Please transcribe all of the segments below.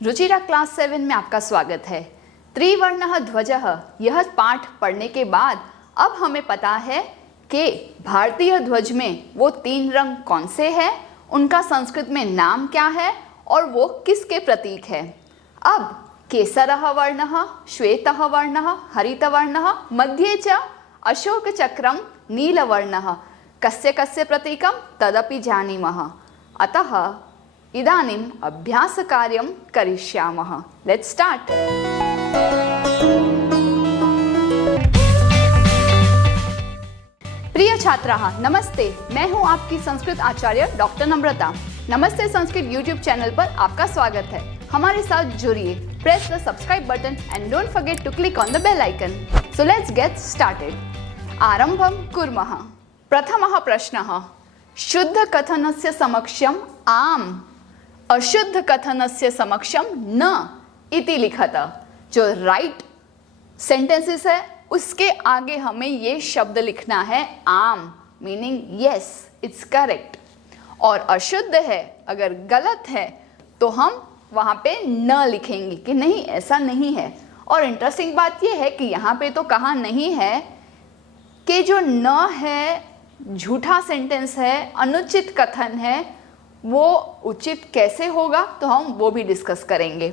Ruchira class 7 में आपका स्वागत है। त्रिवर्णः ध्वजः, यह पाठ पढ़ने के बाद अब हमें पता है कि भारतीय ध्वज में वो 3 रंग कौन से हैं, उनका संस्कृत में नाम क्या है और वो किसके प्रतीक है। अब केसरः वर्णः, श्वेतः वर्णः, हरितवर्णः, मध्ये च अशोकचक्रं नीलवर्णः, कस्य कस्य प्रतीकं तदपि जानीमः। अतः इदानीम् अभ्यासकार्यं करिष्यामः। Let's start. प्रिय छात्राः, नमस्ते। मैं हूं आपकी संस्कृत आचार्य डॉक्टर नम्रता। नमस्ते संस्कृत यूट्यूब चैनल पर आपका स्वागत है। हमारे साथ जुड़िए। Press the subscribe button and don't forget to click on the bell icon. So let's get started. आरंभं कुर्मः। प्रथमः प्रश्नः, शुद्ध कथनस्य समक्षम् आम्, अशुद्ध कथनस्य समक्षम न इति लिखत। जो राइट सेंटेंसेस है उसके आगे हमें ये शब्द लिखना है आम, मीनिंग यस इट्स करेक्ट। और अशुद्ध है, अगर गलत है तो हम वहाँ पे न लिखेंगे कि नहीं ऐसा नहीं है। और इंटरेस्टिंग बात यह है कि यहाँ पे तो कहा नहीं है कि जो न है झूठा सेंटेंस है, अनुचित कथन है, वो उचित कैसे होगा तो हम वो भी डिस्कस करेंगे।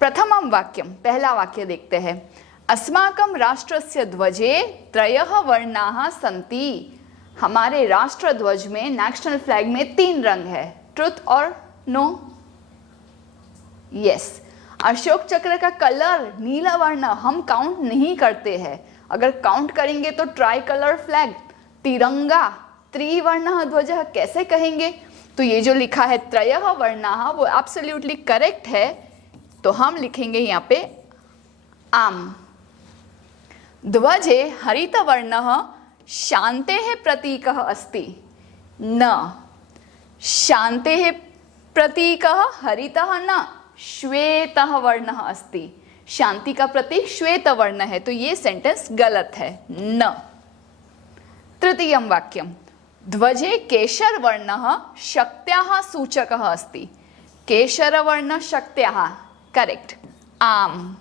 प्रथमं वाक्यम, पहला वाक्य देखते हैं। अस्माकं राष्ट्रस्य ध्वजे त्रयः वर्णाः सन्ति। हमारे राष्ट्र ध्वज में, नेशनल फ्लैग में 3 रंग है। ट्रुथ और नो? यस। अशोक चक्र का कलर नीला वर्ण हम काउंट नहीं करते हैं। अगर काउंट करेंगे तो ट्राई कलर फ्लैग, तिरंगा, त्रिवर्णः ध्वजः कैसे कहेंगे। तो ये जो लिखा है त्रयः वर्णाः वो एब्सोल्युटली करेक्ट है। तो हम लिखेंगे यहाँ पे आम। ध्वजे हरितवर्णः शान्तेः प्रतीकः अस्ति। न, शान्तेः प्रतीकः हरितः न, श्वेतः वर्णः अस्ति। शांति का प्रतीक श्वेत वर्ण है, तो ये सेंटेंस गलत है, न। तृतीयं वाक्यम, ध्वजे केशरवर्णः शक्त्याः सूचकः अस्ति। केशरवर्ण शक्त्याः, करेक्ट, आम।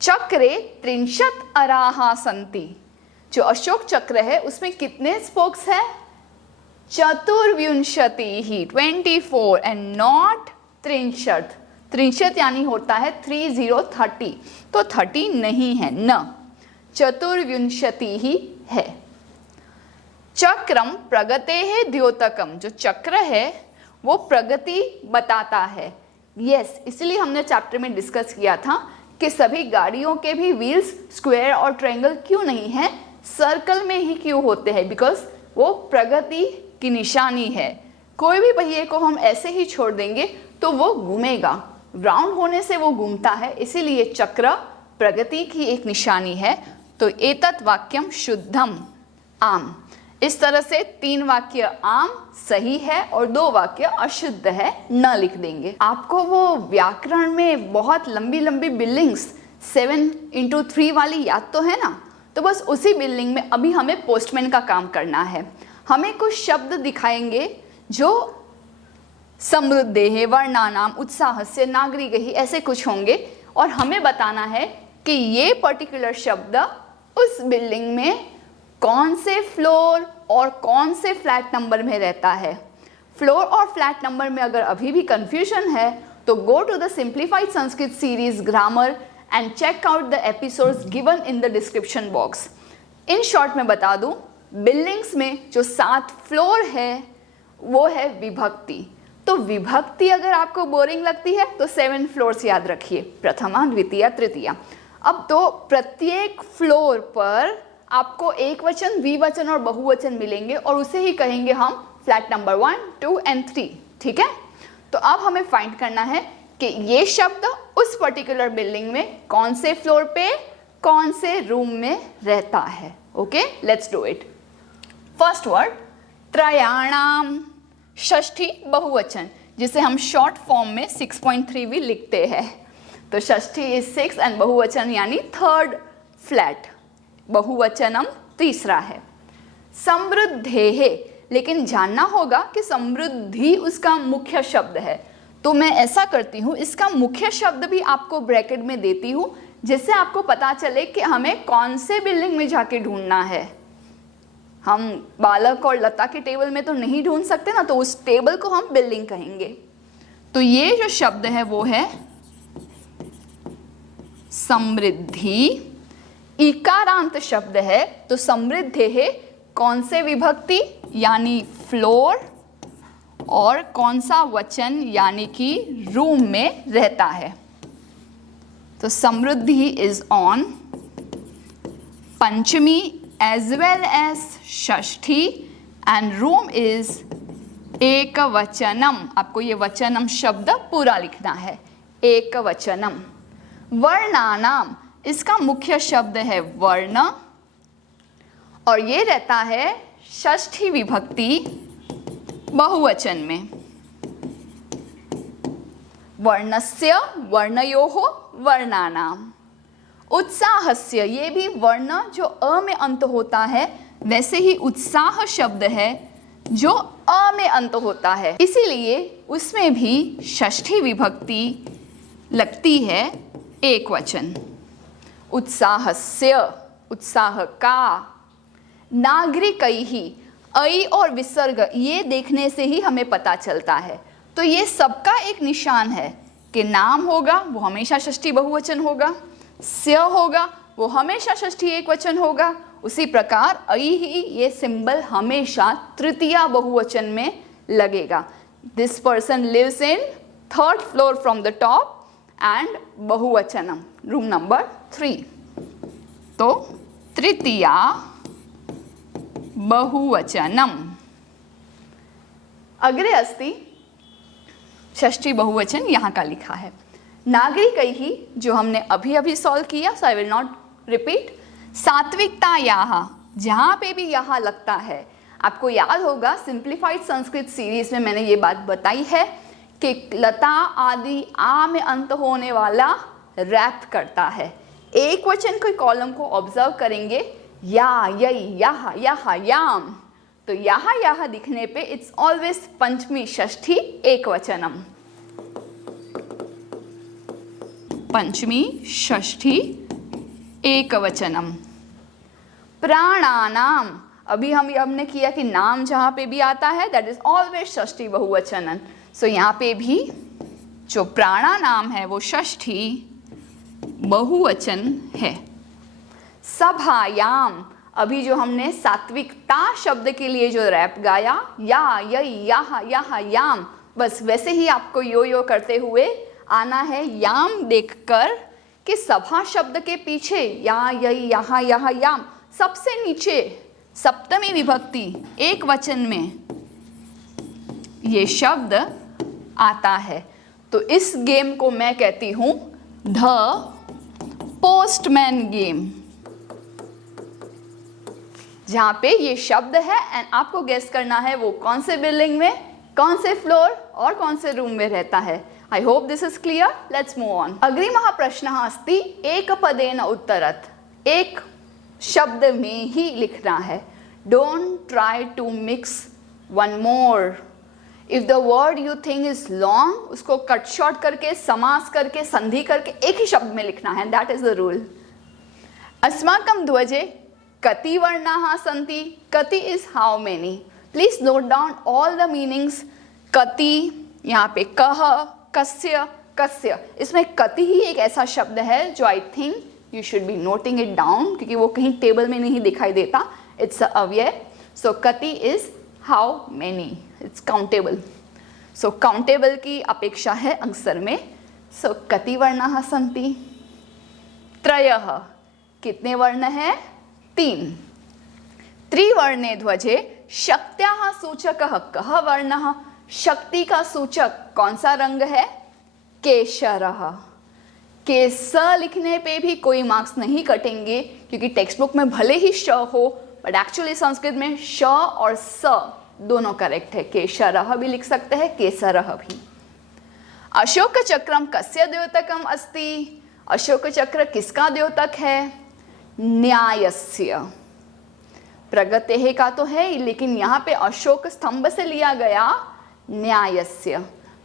चक्रे 30 अराः सन्ति। जो अशोक चक्र है उसमें कितने स्पोक्स है? 24 24 एंड नॉट 63। 63 यानी होता है 30 तो 30 नहीं है, न, 24 ही है। चक्रम प्रगतेः द्योतकम। जो चक्र है वो प्रगति बताता है। यस, इसलिए हमने चैप्टर में डिस्कस किया था कि सभी गाड़ियों के भी व्हील्स स्क्वायर और ट्रायंगल क्यों नहीं है, सर्कल में ही क्यों होते हैं, बिकॉज वो प्रगति की निशानी है। कोई भी पहिए को हम ऐसे ही छोड़ देंगे तो वो घूमेगा, राउंड होने से वो घूमता है, इसीलिए चक्र प्रगति की एक निशानी है। तो एतत् वाक्यम शुद्धम आम। इस तरह से 3 वाक्य आम सही है और 2 वाक्य अशुद्ध है, न लिख देंगे। आपको वो व्याकरण में बहुत लंबी लंबी बिल्डिंग्स 7x3 वाली याद तो है ना, तो बस उसी बिल्डिंग में अभी हमें पोस्टमैन का काम करना है। हमें कुछ शब्द दिखाएंगे जो समृद्धेः, वर्णानाम, उत्साहस्य, नागरिकैः, ऐसे कुछ होंगे और हमें बताना है कि ये पर्टिकुलर शब्द उस बिल्डिंग में कौन से फ्लोर और कौन से फ्लैट नंबर में रहता है। फ्लोर और फ्लैट नंबर में अगर अभी भी कंफ्यूजन है तो go to the simplified Sanskrit series grammar and check out the episodes given in the description box. In short में बता दूं, बिल्डिंग्स में जो 7 फ्लोर है वो है विभक्ति। तो विभक्ति अगर आपको बोरिंग लगती है तो 7 फ्लोर्स याद रखिए, प्रथमा, द्वितीय, तृतीया। अब तो प्रत्येक फ्लोर पर आपको एक वचन, द्विवचन और बहुवचन मिलेंगे और उसे ही कहेंगे हम फ्लैट नंबर 1, 2 एंड 3, ठीक है। तो अब हमें फाइंड करना है कि ये शब्द उस पर्टिकुलर बिल्डिंग में कौन से फ्लोर पे, कौन से रूम में रहता है। Okay, let's do it. First word त्रयाणाम, षष्ठी बहुवचन, जिसे हम शॉर्ट फॉर्म में 6.3 भी लिखते हैं। तो षष्ठी इज 6 एंड बहुवचन यानी 3rd फ्लैट, बहुवचनम 3रा है। समृद्धेः, लेकिन जानना होगा कि समृद्धि उसका मुख्य शब्द है। तो मैं ऐसा करती हूँ, इसका मुख्य शब्द भी आपको ब्रैकेट में देती हूँ, जिससे आपको पता चले कि हमें कौन से बिल्डिंग में जाके ढूंढना है। हम बालक और लता के टेबल में तो नहीं ढूंढ सकते ना, तो उस टेबल को हम बिल्डिंग कहेंगे। तो ये जो शब्द है वो है समृद्धि। इकारांत शब्द है, तो समृद्धि है कौन से विभक्ति यानी फ्लोर, और कौन सा वचन यानी कि रूम में रहता है। तो समृद्धि इज ऑन पंचमी एज वेल एज षष्ठी, एंड रूम इज एकवचनम। आपको ये वचनम शब्द पूरा लिखना है, एकवचनम। वर्णानाम, इसका मुख्य शब्द है वर्ण, और ये रहता है षष्ठी विभक्ति बहुवचन में। वर्णस्य वर्णयोः वर्णानाम। उत्साहस्य, ये भी वर्ण जो अ में अंत होता है, वैसे ही उत्साह शब्द है जो अ में अंत होता है, इसीलिए उसमें भी षष्ठी विभक्ति लगती है एक वचन। उत्साहस्य, उत्साह का। नागरिकैहि, ऐ और विसर्ग ये देखने से ही हमें पता चलता है। तो ये सबका एक निशान है कि नाम होगा वो हमेशा षष्ठी बहुवचन होगा, स्य होगा वो हमेशा षष्ठी एक वचन होगा। उसी प्रकार ऐ ही ये सिंबल हमेशा तृतीया बहुवचन में लगेगा। This person lives in third floor from the top and बहुवचनम, रूम नंबर 3। तो तृतीया बहुवचनम। अग्रे अस्ति षष्ठी बहुवचन यहाँ का लिखा है। नागरिकैहि जो हमने अभी अभी सॉल्व किया, सो आई विल नॉट रिपीट। सात्विकता यहाँ, जहाँ पे भी यहाँ लगता है, आपको याद होगा सिंप्लीफाइड संस्कृत सीरीज में मैंने ये बात बताई है कि लता आदि आ में अंत होने वाला रैप करता है। एक वचन के कॉलम को ऑब्जर्व करेंगे, या, यई, याह, याह, याम, तो यहाँ यहाँ दिखने पे इट्स ऑलवेज पंचमी षष्ठी एक वचनम। पंचमी षष्ठी एक वचनम। प्राणानाम, अभी हमने किया कि नाम जहाँ पे भी आता है दैट इज ऑलवेज षष्ठी बहुवचनन। सो यहाँ पे भी जो प्राणानाम है वो षष्ठी बहुवचन है। सभायाम, अभी जो हमने सात्विकता शब्द के लिए जो रैप गाया, या, यई, याह, याह, याम, बस वैसे ही आपको यो यो करते हुए आना है याम देखकर कि सभा शब्द के पीछे या, यई, याह, याह, याम, सबसे नीचे सप्तमी विभक्ति एक वचन में ये शब्द आता है। तो इस गेम को मैं कहती हूं द पोस्टमैन गेम, जहां पे ये शब्द है एंड आपको गेस करना है वो कौन से बिल्डिंग में, कौन से फ्लोर और कौन से रूम में रहता है। I hope this is clear. Let's move on. अग्रिमः प्रश्नः अस्ति एकपदेन उत्तरत्। एक शब्द में ही लिखना है। Don't try to mix one more. If the word you think is long, उसको कट शॉर्ट करके, समास करके, संधि करके एक ही शब्द में लिखना है। That is the rule. अस्माकं ध्वजे कति वर्णाः सन्ति। कति is how many. Please note down all the meanings. कति, यहाँ पे कह, कस्य, कस्य, इसमें कति ही एक ऐसा शब्द है जो I think you should be noting it down, क्योंकि वो कहीं टेबल में नहीं दिखाई देता। इट्स अव्यय। सो कति is how many, it's countable. So countable की अपेक्षा है अक्सर में। सो कति वर्णाः सन्ति। त्रयः, कितने वर्ण हैं? 3। त्रिवर्णे ध्वजे शक्त्याः सूचकः कः वर्णः। शक्ति का सूचक कौन सा रंग है? केशरः। के स लिखने पे भी कोई मार्क्स नहीं कटेंगे, क्योंकि टेक्स्ट बुक में भले ही श हो बट एक्चुअली संस्कृत में श और स दोनों करेक्ट है। केशरः भी लिख सकते हैं, केसरः भी। अशोक चक्रम कस्य द्योतकम अस्ति। अशोक चक्र किसका द्योतक है? न्यायस्य। प्रगतेः का तो है, लेकिन यहाँ पे अशोक स्तंभ से लिया गया न्यायस्य।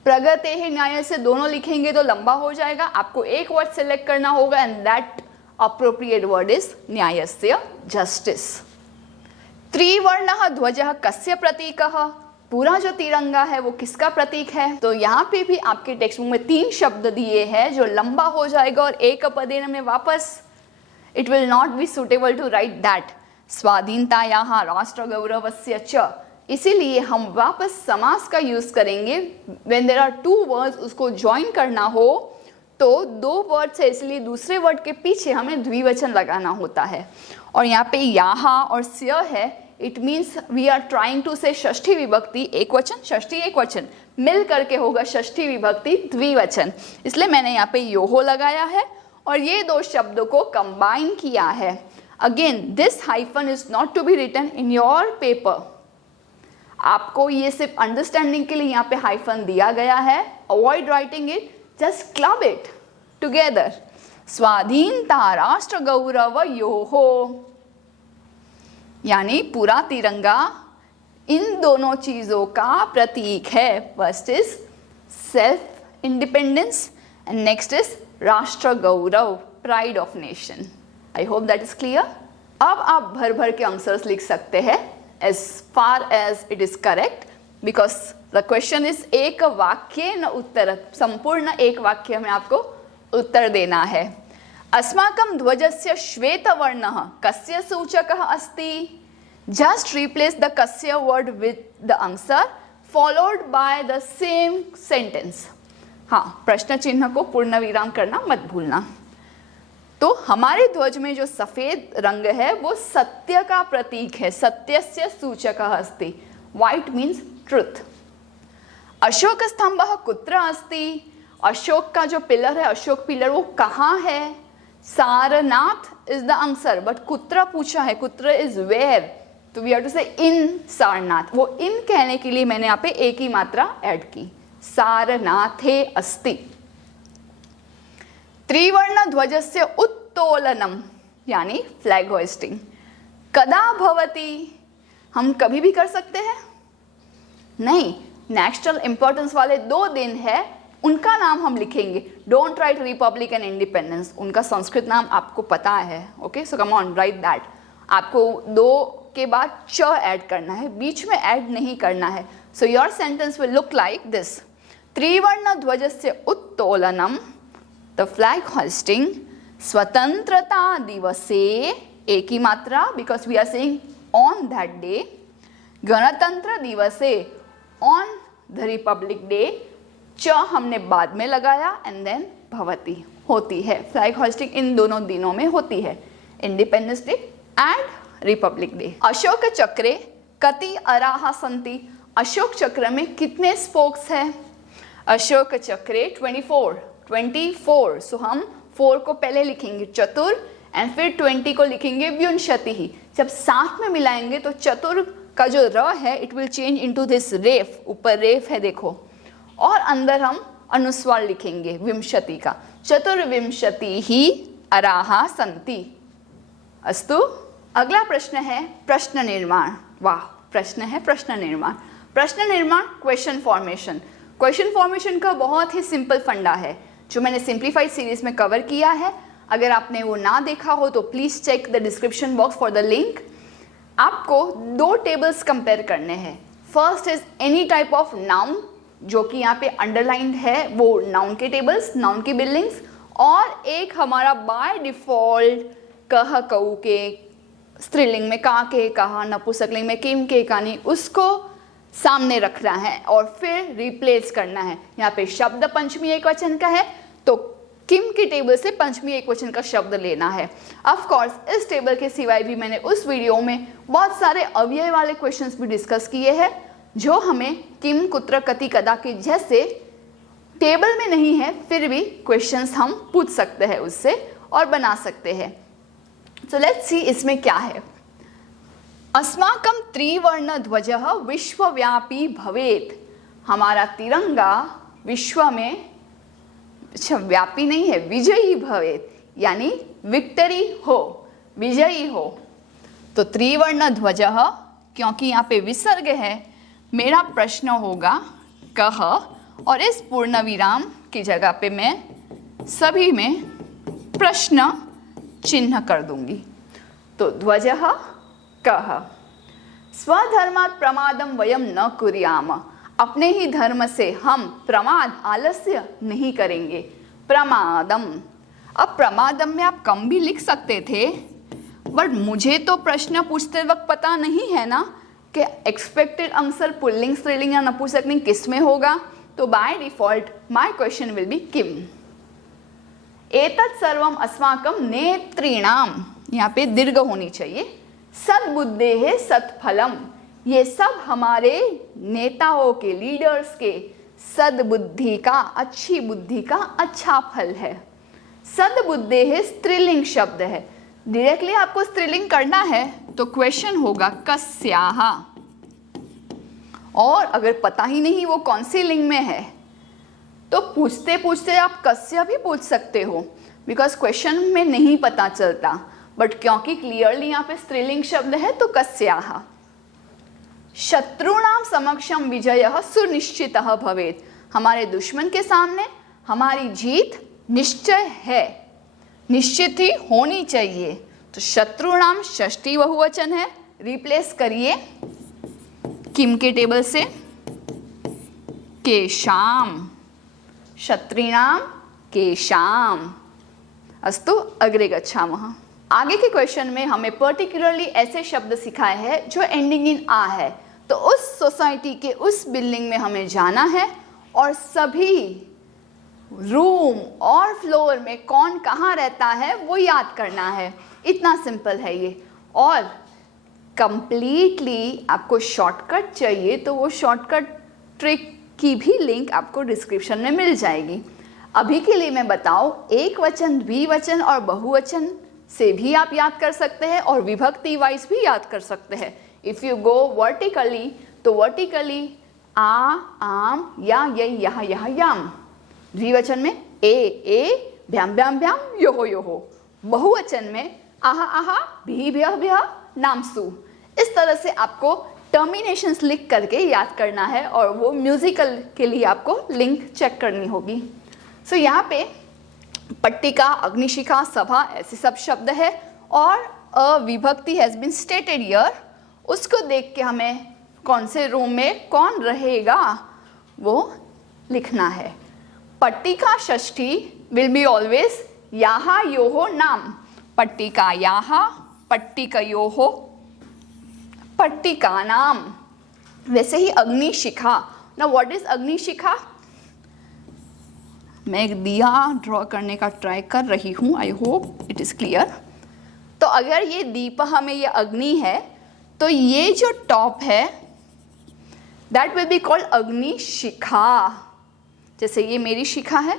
प्रगतेः न्यायस्य दोनों लिखेंगे तो लंबा हो जाएगा, आपको एक वर्ड सेलेक्ट करना होगा and that appropriate word is न्यायस्य, जस्टिस। त्रिवर्णः ध्वजः कस्य प्रतीकः, पूरा जो तिरंगा है वो किसका प्रतीक है। तो यहाँ पे भी आपके टेक्स्ट बुक में 3 शब्द दिए हैं जो लंबा हो जाएगा और एक पदेन में वापस it will not be suitable to write that. स्वाधीनतायाः राष्ट्रगौरवस्य च, इसीलिए हम वापस समास का यूज करेंगे व्हेन देयर आर 2 वर्ड्स, उसको ज्वाइन करना हो तो 2 वर्ड्स है, इसलिए दूसरे वर्ड के पीछे हमें द्विवचन लगाना होता है। और यहाँ पे यहाँ और स्य है, it means we are trying to say षष्ठी विभक्ति एक वचन, षष्ठी एक वचन मिल करके होगा षष्ठी विभक्ति द्विवचन, इसलिए मैंने यहाँ पे योहो लगाया है और ये 2 शब्दों को कंबाइन किया है। Again this hyphen is not to be written in your paper, आपको ये सिर्फ अंडरस्टैंडिंग के लिए यहाँ पे हाइफन दिया गया है, avoid writing it, just club it together. स्वाधीनता राष्ट्र गौरव योहो, यानी पूरा तिरंगा इन दोनों चीजों का प्रतीक है। First is self independence and next is राष्ट्र गौरव, pride of nation. I hope that is clear. अब आप भर भर के आंसर्स लिख सकते हैं as far as it is correct, because the question is एक वाक्य न उत्तर, संपूर्ण एक वाक्य में आपको उत्तर देना है। अस्माकं ध्वजस्य श्वेतवर्णः कस्य सूचकः अस्ति, जस्ट रिप्लेस द कस्य word with the answer followed by the same sentence. हाँ, प्रश्न चिन्ह को पूर्ण विराम करना मत भूलना। तो हमारे ध्वज में जो सफेद रंग है वो सत्य का प्रतीक है, सत्यस्य सूचकः अस्ति, व्हाइट मीन्स ट्रुथ। अशोक स्तंभः कुत्र अस्ति, अशोक का जो पिलर है, अशोक पिलर वो कहाँ है, Sarnath is the answer, but कुत्र पूछा है, कुत्र इज वेयर, तो वी हैव टू से इन सारनाथ। वो इन कहने के लिए मैंने यहाँ पे एक ही मात्रा ऐड की, सारनाथे अस्ति। त्रिवर्ण ध्वजस्य उत्तोलनम यानी फ्लैग होइस्टिंग कदा भवति, हम कभी भी कर सकते हैं नहीं, नेशनल इंपॉर्टेंस वाले 2 दिन है उनका नाम हम लिखेंगे। Don't write Republic and independence, उनका संस्कृत नाम आपको पता है, okay, so come on right that. आपको 2 के बाद च ऐड करना है, बीच में ऐड नहीं करना है। So your sentence will look like this, त्रिवर्ण ध्वजस्य उत्तोलनम द फ्लैग होइस्टिंग स्वतंत्रता दिवसे, एक ही मात्रा because we are saying on that day, गणतंत्र दिवसे ऑन द रिपब्लिक डे, च हमने बाद में लगाया एंड देन भवती, होती है। फ्लैग होइस्टिंग इन दोनों दिनों में होती है, independence day and Republic day. Ashok चक्रे कति अराहा संति, अशोक चक्र में कितने स्पोक्स है, अशोक चक्रे 24, सो हम 4 को पहले लिखेंगे चतुर एंड फिर 20 को लिखेंगे विंशति ही। जब साथ में मिलाएंगे तो चतुर का जो र है it will change into this रेफ, ऊपर रेफ है देखो, और अंदर हम अनुस्वार लिखेंगे विंशति का, चतुर्विंशति ही अराहा संति। अस्तु, अगला प्रश्न है प्रश्न निर्माण। वाह, प्रश्न है प्रश्न निर्माण। प्रश्न निर्माण क्वेश्चन फॉर्मेशन, क्वेश्चन फॉर्मेशन का बहुत ही सिंपल फंडा है जो मैंने सिंप्लीफाइड सीरीज में कवर किया है। अगर आपने वो ना देखा हो तो please check the description box for the link. आपको 2 टेबल्स कंपेयर करने हैं। First is any type of noun, जो कि यहाँ पे अंडरलाइंड है, वो नाउन के टेबल्स, नाउन की बिल्डिंग्स, और एक हमारा बाय डिफॉल्ट कह कऊ के, स्त्रीलिंग में का के कहा, नपुंसकलिंग में किम के कानी, उसको सामने रखना है और फिर रिप्लेस करना है। यहाँ पे शब्द पंचमी एक वचन का है तो किम की टेबल से पंचमी एक वचन का शब्द लेना है। ऑफ कोर्स इस टेबल के सिवाय भी मैंने उस वीडियो में बहुत सारे अव्यय वाले क्वेश्चंस भी डिस्कस किए हैं जो हमें किम कुत्र कति कदा के जैसे टेबल में नहीं है, फिर भी क्वेश्चंस हम पूछ सकते हैं उससे और बना सकते हैं। सो लेट्स सी इसमें क्या है। अस्माकं त्रिवर्ण ध्वजः विश्वव्यापी भवेत्, हमारा तिरंगा विश्व में, अच्छा व्यापी नहीं है, विजयी भवेत् यानी विक्टरी हो, विजयी हो। तो त्रिवर्ण ध्वजः, क्योंकि यहाँ पे विसर्ग है, मेरा प्रश्न होगा कह और इस पूर्ण विराम की जगह पे मैं सभी में प्रश्न चिन्ह कर दूंगी। तो ध्वजः कः, स्वधर्मात् प्रमादं वयं न कुर्याम, अपने ही धर्म से हम प्रमाद आलस्य नहीं करेंगे। प्रमादम, अब प्रमादम में आप कम भी लिख सकते थे, बट मुझे तो प्रश्न पूछते वक्त पता नहीं है ना कि एक्सपेक्टेड आंसर पुल्लिंग, स्त्रीलिंग या नपुंसकलिंग किस में होगा। तो by default my question will be किम। एतत् सर्वम अस्माकं नेत्रीणाम, यहाँ पे दीर्घ होनी चाहिए, सद्बुद्धेः सत्फलम, ये सब हमारे नेताओं के, लीडर्स के सद्बुद्धि का, अच्छी बुद्धि का अच्छा फल है। सद्बुद्धेः स्त्रीलिंग शब्द है, डायरेक्टली आपको स्त्रीलिंग करना है तो क्वेश्चन होगा कस्याः, और अगर पता ही नहीं वो कौन सी लिंग में है तो पूछते पूछते आप कस्य भी पूछ सकते हो, बिकॉज क्वेश्चन में नहीं पता चलता, बट क्योंकि क्लियरली यहाँ पे स्त्रीलिंग शब्द है तो कस्याः। शत्रुणाम समक्षम विजयः सुनिश्चितः भवेत्, हमारे दुश्मन के सामने हमारी जीत निश्चय है, निश्चित ही होनी चाहिए। तो शत्रुणाम षष्ठी बहुवचन है, रिप्लेस करिए किम के टेबल से केशाम, शत्रुणाम केशाम। अस्तु अग्रे गच्छामः। आगे के क्वेश्चन में हमें पर्टिकुलरली ऐसे शब्द सिखाए हैं जो एंडिंग इन आ है। तो उस सोसाइटी के उस बिल्डिंग में हमें जाना है और सभी रूम और फ्लोर में कौन कहाँ रहता है वो याद करना है। इतना सिंपल है ये। और कंप्लीटली आपको शॉर्टकट चाहिए तो वो शॉर्टकट ट्रिक की भी लिंक आपको डिस्क्रिप्शन में मिल जाएगी। अभी के लिए मैं बताऊं, एक वचन, द्विवचन और बहुवचन से भी आप याद कर सकते हैं और विभक्ति वाइज भी याद कर सकते हैं। इफ़ यू गो वर्टिकली तो वर्टिकली आ, आम, या, यह, याम। द्विवचन में ए, भ्याम, भ्याम, योहो। बहुवचन में आहा, भी, भ्यः, नामसु। इस तरह से आपको टर्मिनेशंस लिख करके याद करना है और वो म्यूजिकल के लिए आपको लिंक चेक करनी होगी। सो यहाँ पे पट्टिका, अग्निशिखा, सभा ऐसे सब शब्द है और अ विभक्ति हैज़ बीन स्टेटेड हियर। उसको देख के हमें कौन से रूम में कौन रहेगा वो लिखना है। पट्टिका षष्ठी विल बी ऑलवेज याहा योहो नाम। पट्टिका याहा, पट्टिकयोहो, पट्टिका नाम। वैसे ही अग्निशिखा। ना व्हाट इज अग्निशिखा? मैं एक दिया ड्रॉ करने का ट्राई कर रही हूँ, I hope it is clear. तो अगर ये दीप हमें ये अग्नि है तो ये जो टॉप है दैट विल बी कॉल्ड अग्निशिखा। जैसे ये मेरी शिखा है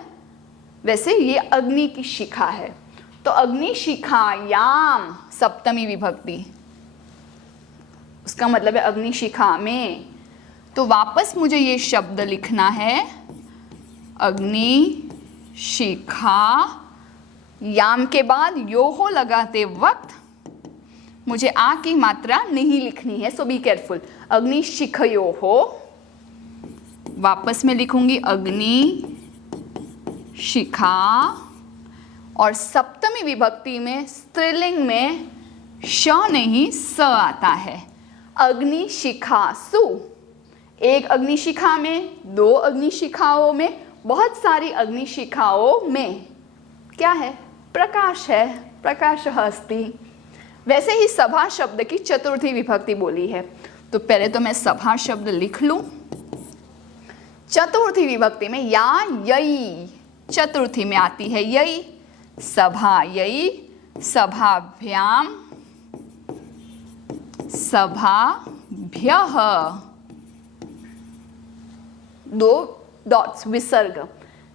वैसे ये अग्नि की शिखा है। तो अग्निशिखायाम सप्तमी विभक्ति, उसका मतलब है अग्निशिखा में। तो वापस मुझे ये शब्द लिखना है अग्नि शिखा। याम के बाद योहो लगाते वक्त मुझे आ की मात्रा नहीं लिखनी है, सो बी केयरफुल। अग्नि शिखयोहो, वापस में लिखूंगी अग्नि शिखा। और सप्तमी विभक्ति में स्त्रीलिंग में श नहीं स आता है। अग्निशिखासु, एक अग्निशिखा में, दो अग्निशिखाओं में, बहुत सारी अग्निशिखाओं में क्या है? प्रकाश है, प्रकाशः अस्ति। वैसे ही सभा शब्द की चतुर्थी विभक्ति बोली है। तो पहले तो मैं सभा शब्द लिख लूं। चतुर्थी विभक्ति में या यई चतुर्थी में आती है यई। सभा यई, सभाभ्याम, सभाभ्यः, दो डॉट्स विसर्ग।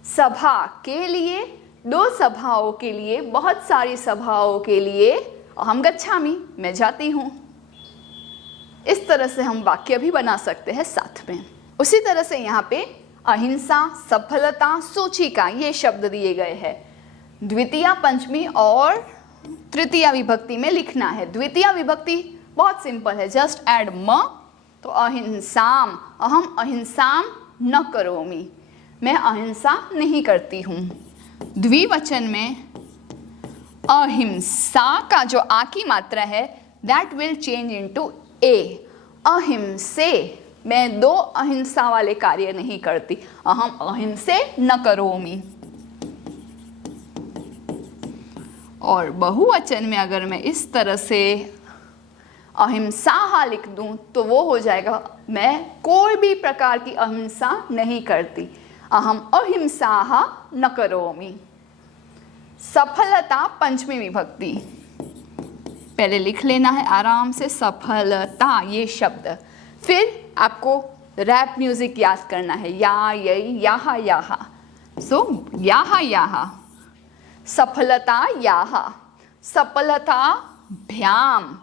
सभा के लिए, दो सभाओं के लिए, बहुत सारी सभाओं के लिए। अहम गच्छामि, मैं जाती हूँ। इस तरह से हम वाक्य भी बना सकते हैं साथ में। उसी तरह से यहाँ पे अहिंसा, सफलता, सूचिका ये शब्द दिए गए हैं। द्वितीया, पंचमी और तृतीया विभक्ति में लिखना है। द्वितीया विभक्ति बहुत सिंपल है, जस्ट ऐड म। तो अहिंसाम, अहम अहिंसाम न करोमि। मैं अहिंसा नहीं करती हूँ। द्विवचन में अहिंसा का जो आ की मात्रा है दैट विल चेंज इनटू ए। अहिंसे, मैं दो अहिंसा वाले कार्य नहीं करती। अहम अहिंसे न करोमि। और बहुवचन में अगर मैं इस तरह से अहिंसा लिख दूं तो वो हो जाएगा मैं कोई भी प्रकार की अहिंसा नहीं करती। अहम अहिंसा न करोमि। सफलता पंचमी विभक्ति, पहले लिख लेना है आराम से, सफलता ये शब्द। फिर आपको रैप म्यूजिक याद करना है, या यही याहा याहा। सो याहा याहा, सफलता याहा, सफलता भ्याम।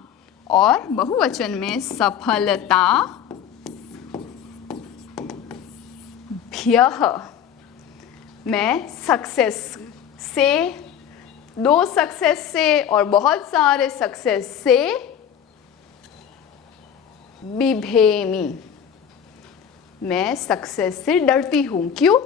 और बहुवचन में सफलता भ्यः। मैं सक्सेस से, दो सक्सेस से और बहुत सारे सक्सेस से बिभेमी, मैं सक्सेस से डरती हूँ। क्यों?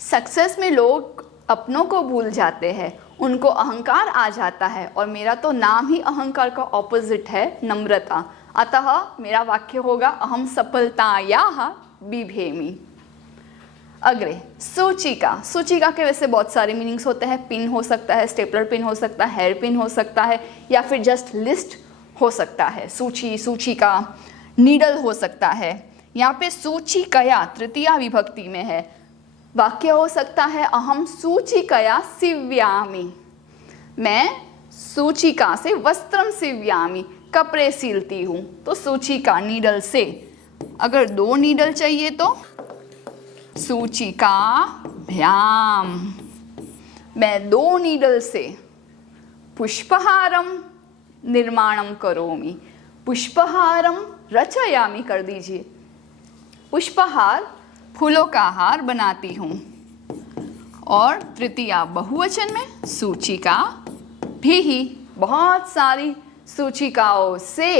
सक्सेस में लोग अपनों को भूल जाते हैं, उनको अहंकार आ जाता है, और मेरा तो नाम ही अहंकार का ऑपोजिट है, नम्रता। अतः मेरा वाक्य होगा अहम सफलतायाः बिभेमि। अग्रे सूचिका। सूचिका के वैसे बहुत सारे मीनिंग्स होते हैं। पिन हो सकता है, स्टेपलर पिन हो सकता है, हेयर पिन हो सकता है, या फिर जस्ट लिस्ट हो सकता है। सूची, सूचिका, नीडल हो सकता है। यहाँ पे सूचिकया तृतीया विभक्ति में है। वाक्य हो सकता है अहम सूचिकया सीव्यामि, मैं सूचिका से वस्त्रम सीव्यामि, कपड़े सीलती हूँ। तो सूचिका नीडल से। अगर दो नीडल चाहिए तो सूचिका भ्याम, मैं दो नीडल से पुष्पहारम निर्माणम करोमि, पुष्पहारम रचयामि कर दीजिए। पुष्पहार फूलों का हार बनाती हूँ। और तृतीया बहुवचन में सूचिका भी ही, बहुत सारी सूचिकाओं से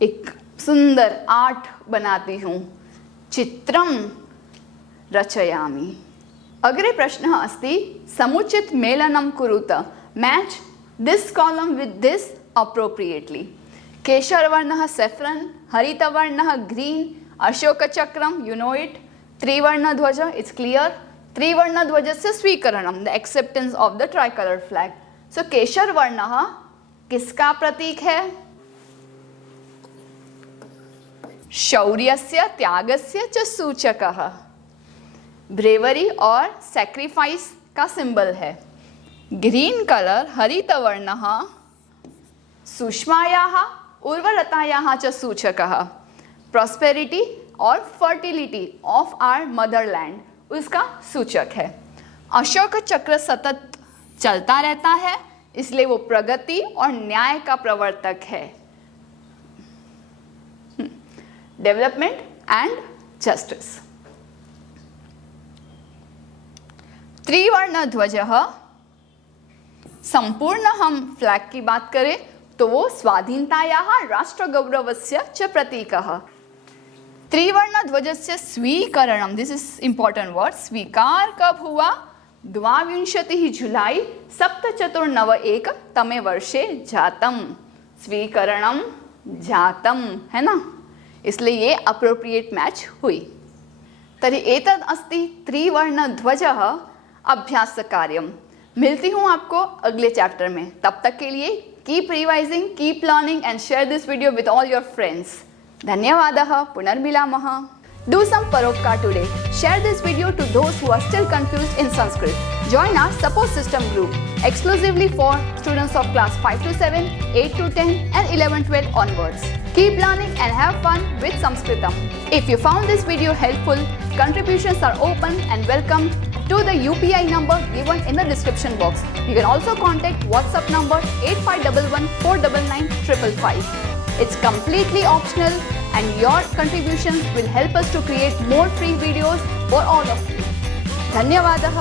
एक सुंदर आर्ट बनाती हूँ। चित्रम रचयामि। अग्रे प्रश्नः अस्ति समुचित मेलनं कुरुत, match this column with this appropriately. केशरवर्णः सेफ्रन, हरितवर्णः ग्रीन, अशोकचक्रम यू नो इट, त्रिवर्णध्वज इट्स क्लियर। त्रिवर्णध्वजस्य स्वीकरणम, the acceptance of the tricolour flag. So केशरवर्णः किसका प्रतीक है? शौर्यस्य त्यागस्य च सूचकः, ब्रेवरी और सैक्रिफाइस का सिंबल है। ग्रीन कलर हरितवर्णः सुष्मायाः उर्वरतायाः च सूचकः, प्रॉस्पेरिटी और फर्टिलिटी ऑफ आवर मदरलैंड उसका सूचक है। अशोक चक्र सतत चलता रहता है, इसलिए वो प्रगति और न्याय का प्रवर्तक है। Development and justice. त्रिवर्ण ध्वज, संपूर्ण हम फ्लैग की बात करें तो वो स्वाधीनतायाः राष्ट्र गौरवस्य च प्रतीकः। त्रिवर्ण ध्वजस्य स्वीकरणम, दिस इज इंपॉर्टेंट वर्ड, स्वीकार कब हुआ? 22 जुलाई 1791 तमे वर्षे जातम। स्वीकरणम जातम है ना, इसलिए ये अप्रोप्रिएट मैच हुई। तर्हि एतद् अस्ति त्रिवर्णध्वजः अभ्यासकार्यम। मिलती हूँ आपको अगले चैप्टर में, तब तक के लिए keep revising, keep learning and share this video with all your friends. धन्यवादः, पुनर्मिलामः। Do some paropkar today. Share this video to those who are still confused in Sanskrit. Join our support system group exclusively for students of class 5 to 7, 8 to 10 and 11-12 onwards. Keep learning and have fun with Sanskritam. If you found this video helpful, contributions are open and welcome to the UPI number given in the description box. You can also contact WhatsApp number 8511 499 555. It's completely optional and your contributions will help us to create more free videos for all of you. धन्यवादः।